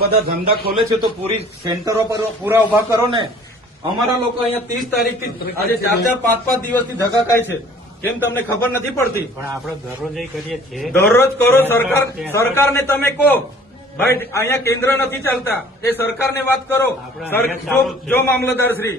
બધા ધંધા ખોલે છે તો પૂરી સેન્ટરો પર પૂરા ઉભા કરો ને અમારા લોકો અહીંયા ત્રીસ તારીખથી આજે ચાર ચાર પાંચ પાંચ દિવસથી ધગાકાય છે કેમ તમને ખબર નથી પડતી પણ આપણે દરરોજ કરીએ છીએ દરરોજ કરો સરકાર સરકારને તમે કહો ભાઈ અહીંયા કેન્દ્ર નથી ચાલતા એ સરકારને વાત કરો જો મામલતદાર શ્રી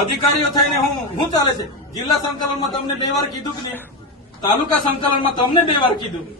અધિકારીઓ થઈને હું હું ચાલે છે જિલ્લા સંકલનમાં તમને બે વાર કીધું કે તાલુકા સંકલનમાં તમને બે વાર કીધું